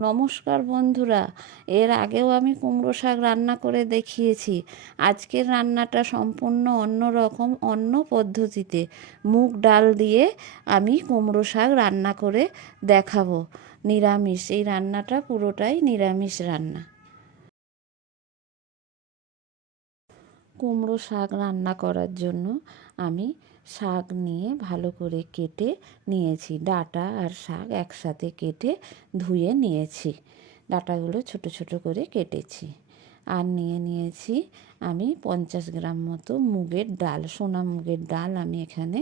নমস্কার বন্ধুরা, এর আগেও আমি কুমড়ো শাক রান্না করে দেখিয়েছি। আজকের রান্নাটা সম্পূর্ণ অন্য রকম, অন্য পদ্ধতিতে মুগ ডাল দিয়ে আমি কুমড়ো শাক রান্না করে দেখাবো। নিরামিষ, এই রান্নাটা পুরোটাই নিরামিষ রান্না। কুমড়ো শাক রান্না করার জন্য আমি শাক নিয়ে ভালো করে কেটে নিয়েছি। ডাঁটা আর শাক একসাথে কেটে ধুয়ে নিয়েছি। ডাঁটাগুলো ছোট ছোট করে কেটেছি। আর নিয়েছি আমি 50 গ্রাম মতো মুগের ডাল, সোনা মুগের ডাল আমি এখানে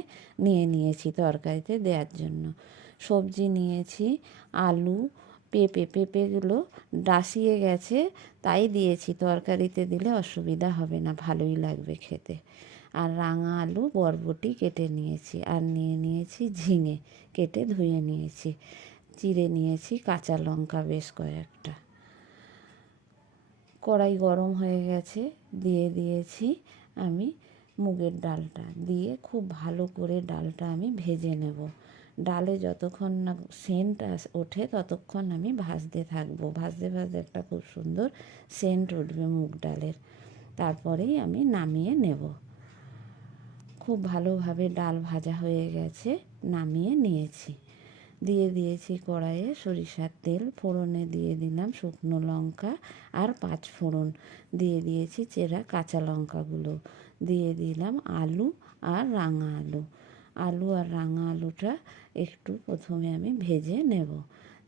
নিয়েছি তরকারিতে দেওয়ার জন্য। সবজি নিয়েছি আলু, পেঁপেগুলো ডাসিয়ে গেছে, তাই দিয়েছি। তরকারিতে দিলে অসুবিধা হবে না, ভালোই লাগবে খেতে। আর রাঙা আলু, বরবটি কেটে নিয়েছি। আর নিয়েছি ঝিঙে, কেটে ধুয়ে নিয়েছি। চিড়ে নিয়েছি কাঁচা লঙ্কা বেশ কয়েকটা। কড়াই গরম হয়ে গেছে, দিয়ে দিয়েছি আমি মুগের ডালটা। দিয়ে খুব ভালো করে ডালটা আমি ভেজে নেব। ডালে যতক্ষণ না সেন্ট ওঠে ততক্ষণ আমি ভাজতে থাকবো। ভাজতে একটা খুব সুন্দর সেন্ট উঠবে মুগ ডালের, তারপরেই আমি নামিয়ে নেব। খুব ভালোভাবে ডাল ভাজা হয়ে গেছে, নামিয়ে নিয়েছি। দিয়ে দিয়েছি কড়াইয়ে সরিষার তেল, ফোড়নে দিয়ে দিলাম শুকনো লঙ্কা আর 5 ফোড়ন, দিয়ে দিয়েছি চেরা কাঁচা লঙ্কাগুলো, দিয়ে দিলাম আলু আর রাঙা আলু। আলু আর রাঙা আলুটা একটু প্রথমে আমি ভেজে নেব।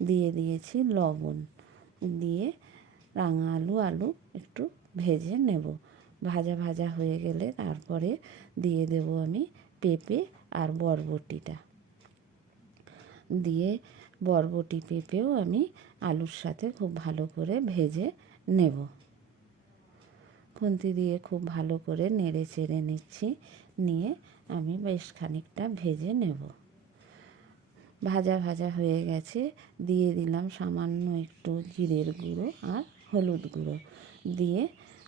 দিয়ে দিয়েছি লবণ, দিয়ে রাঙা আলু একটু ভেজে নেব। ভাজা হয়ে গেলে তারপরে দিয়ে দেব আমি পেঁপে আর বরবটিটা। দিয়ে বরবটি পেঁপেও আমি আলুর সাথে খুব ভালো করে ভেজে নেব। খুন্তি দিয়ে খুব ভালো করে নেড়ে চেড়ে নিচ্ছি। নিয়ে আমি বেশ খানিকটা ভেজে নেব। ভাজা হয়ে গেছে, দিয়ে দিলাম সামান্য একটু জিরের গুঁড়ো আর হলুদ গুঁড়ো, দিয়ে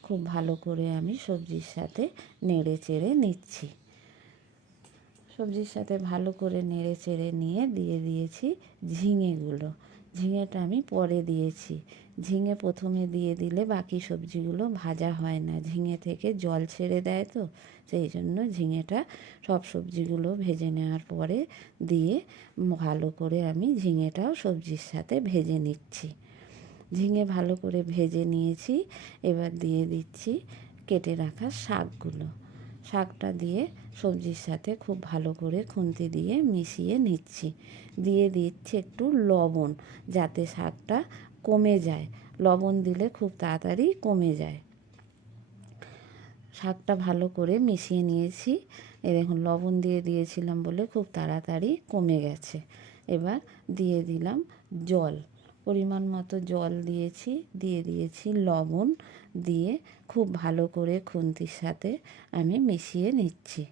খুব ভালো করে আমি সবজির সাথে নেড়ে চেড়ে নিচ্ছি। সবজির সাথে ভালো করে নেড়ে চেড়ে নিয়ে দিয়ে দিয়েছি ঝিঙেগুলো। ঝিঙেটা আমি পরে দিয়েছি। ঝিঙে প্রথমে দিয়ে দিলে বাকি সবজিগুলো ভাজা হয় না, ঝিঙে থেকে জল ছেড়ে দেয়, তো সেই জন্য ঝিঙেটা সব সবজিগুলো ভেজে নেওয়ার পরে দিয়ে ভালো করে আমি ঝিঙেটাও সবজির সাথে ভেজে নিচ্ছি। ঝিঙে ভালো করে ভেজে নিয়েছি। এবার দিয়ে দিচ্ছি কেটে রাখা শাকগুলো। শাকটা দিয়ে সবজির সাথে খুব ভালো করে খুন্তি দিয়ে মিশিয়ে নিচ্ছি। দিয়ে দিচ্ছি একটু লবণ, যাতে শাকটা কমে যায়। লবণ দিলে খুব তাড়াতাড়ি কমে যায়। শাকটা ভালো করে মিশিয়ে নিয়েছি। এই দেখুন, লবণ দিয়ে দিয়েছিলাম বলে খুব তাড়াতাড়ি কমে গেছে। এবার দিয়ে দিলাম জল, পরিমাণ মতো জল দিয়েছি। দিয়ে দিয়েছি লবণ, দিয়ে খুব ভালো করে খুন্তির সাথে আমি মিশিয়ে নিচ্ছি।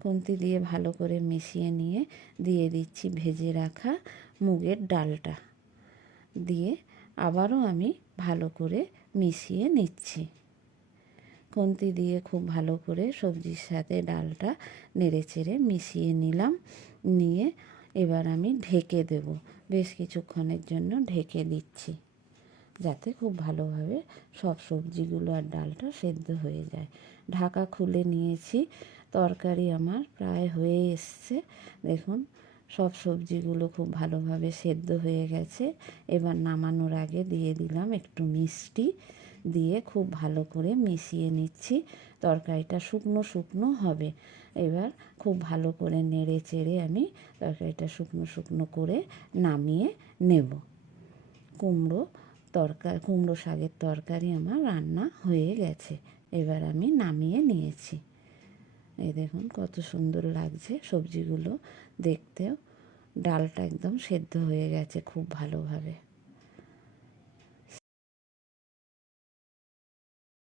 খুন্তি দিয়ে ভালো করে মিশিয়ে নিয়ে দিয়ে দিচ্ছি ভেজে রাখা মুগের ডালটা, দিয়ে আবারও আমি ভালো করে মিশিয়ে নিচ্ছি। খুন্তি দিয়ে খুব ভালো করে সবজির সাথে ডালটা নেড়েচেড়ে মিশিয়ে নিলাম। নিয়ে এবার আমি ঢেকে দেব। বেশ কিছুক্ষণের জন্য ঢেকে দিচ্ছি, যাতে খুব ভালোভাবে সব সবজিগুলো আর ডালটা সেদ্ধ হয়ে যায়। ঢাকা খুলে নিয়েছি। তরকারি আমার প্রায় হয়ে এসছে। দেখুন, সব সবজিগুলো খুব ভালোভাবে সেদ্ধ হয়ে গেছে। এবার নামানোর আগে দিয়ে দিলাম একটু মিষ্টি, দিয়ে খুব ভালো করে মিশিয়ে নিচ্ছি। তরকারিটা শুকনো শুকনো হবে। এবার খুব ভালো করে নেড়ে চেড়ে আমি তরকারিটা শুকনো করে নামিয়ে নেব। কুমড়ো শাকের তরকারি আমার রান্না হয়ে গেছে। এবার আমি নামিয়ে নিয়েছি। এই দেখুন কত সুন্দর লাগছে সবজিগুলো দেখতেও। ডালটা একদম সেদ্ধ হয়ে গেছে খুব ভালোভাবে।